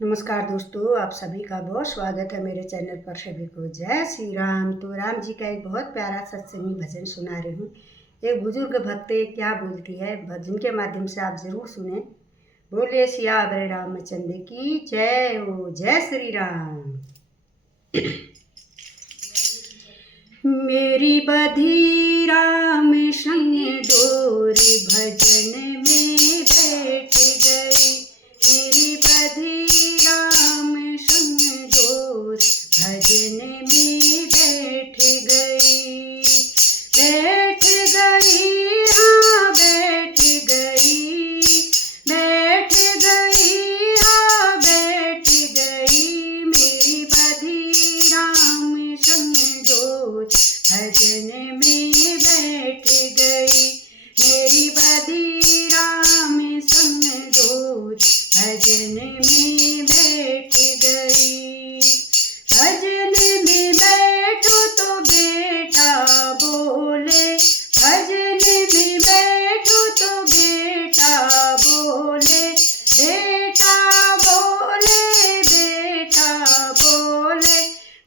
नमस्कार दोस्तों, आप सभी का बहुत स्वागत है मेरे चैनल पर। सभी को जय श्री राम। तो राम जी का एक बहुत प्यारा सत्संगी भजन सुना रही हूँ। एक बुजुर्ग भक्त क्या बोलती है, भजन के माध्यम से आप जरूर सुने। बोले सियावर रामचंद्र की जय हो, जय श्री राम। मेरी बधी राम संग डोरी भजन में बैठ गई। मेरी बधी राम संग डोरी भजन में बैठ गई। बैठ गई, हाँ बैठ गई, बैठ गई, हाँ बैठ गई। मेरी बधी राम संग डोरी भजन में बैठ गई। मेरी बधी राम संग डोरी भजन में बैठ गई। भजन में बैठो तो बेटा बोले, भजन में बैठो तो बेटा बोले, बेटा बोले, बेटा बोले।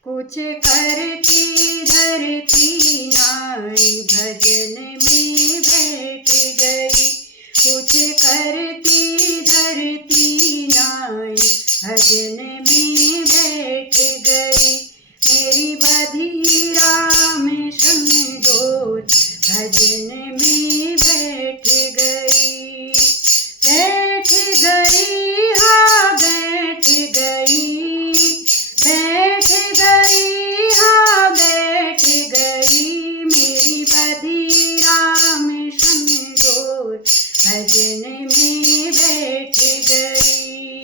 कुछ करती धरती नाई भजन में बैठ गई। कुछ करती धरती नाई भजन में बैठ गई। मेरी बधी राम संग डोरी भजन में बैठ गई। बैठ गई, हाँ बैठ गई, बैठ गई, हाँ बैठ गई। मेरी बधी राम संग डोरी भजन में बैठ गई।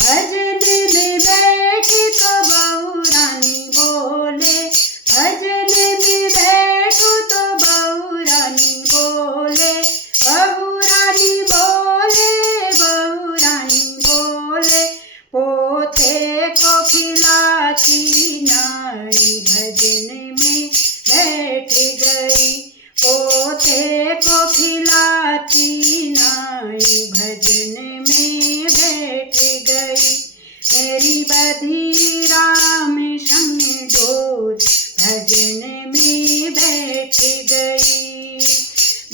भजन में बैठी तो बहू रानी बोले, भजन में बैठो तो बहू रानी बोले, बहू रानी बोले, बहू रानी बोले। पोते को खिलाती नाई भजन में बैठ गई। पोते को खिलाती नाई भजन में बैठ गई। मेरी बधी राम संग डोरी भजन में बैठ गई।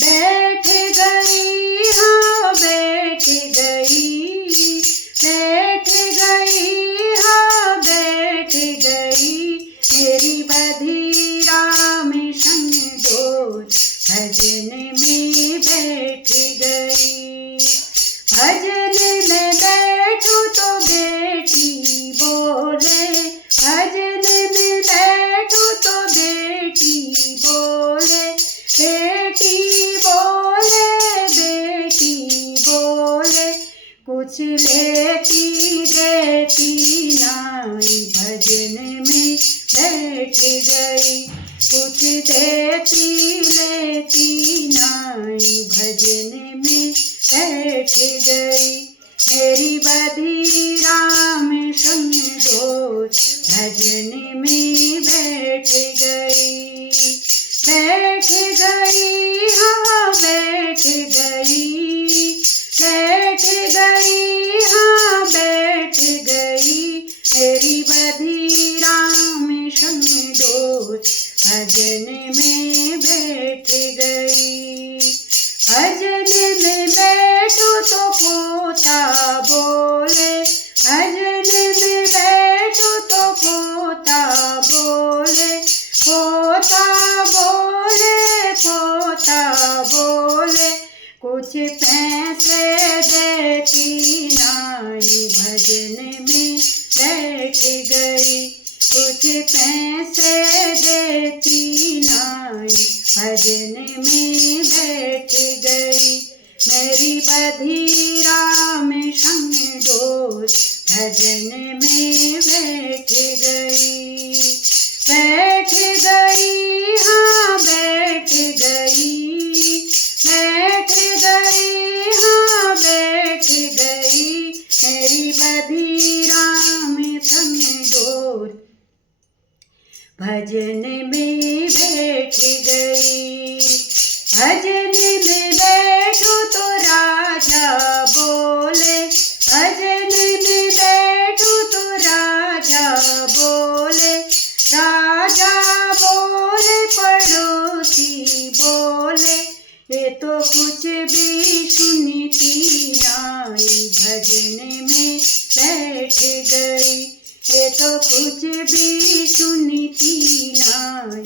बैठ गई, हाँ बैठ गई, बैठ गई, हाँ बैठ गई। मेरी बधी राम संग डोरी भजन में बैठ गई। भजन में बैठो तो बेटी बोले, भजन में बैठो तो बेटी बोले, बेटी बोले, बेटी बोले। कुछ लेती देती नाई भजन में बैठ गई। कुछ देती लेती नाई भजन में बैठ गई। मेरी बधी राम संग डोरी भजन में बैठ गई। बैठ गई, हाँ बैठ गई, बैठ गई, हाँ बैठ गई। मेरी बधी राम संग डोरी भजन में बैठ गई। भजन में बैठो तो पोता बोले, भजन में बैठो तो पोता बोले, पोता बोले, पोता बोले। कुछ पैसे देती नाई भजन में बैठ गई। कुछ पैसे देती नाई भजन में बैठ गई। मेरी बधी राम संग डोरी भजन में बैठ गई। बैठ गई, हाँ बैठ गई, बैठ गई, हाँ बैठ गई। मेरी बधी राम संग डोरी भजन में बैठ गई। भजन में बैठो तो राजा बोले, भजन में बैठ बैठ गई, ये तो कुछ भी सुनती नाई,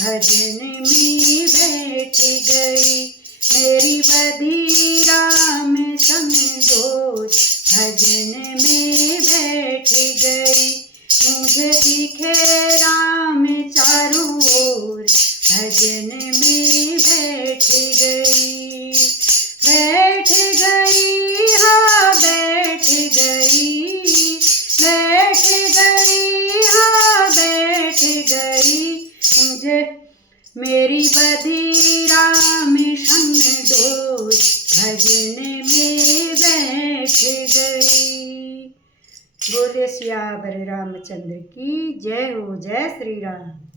भजन में बैठ गई। मेरी बधिरा में संगोज, भजन में बैठ गई। मुझे दिखे राम चारों ओर, भजन में बैठ गई। बैठ गई, हाँ बैठ गई, बैठ गई, हाँ बैठ गई। मुझे मेरी बधिरा में संग डोज, भजन में बैठ गई। बोले सियावर रामचंद्र की जय हो। जय श्री राम।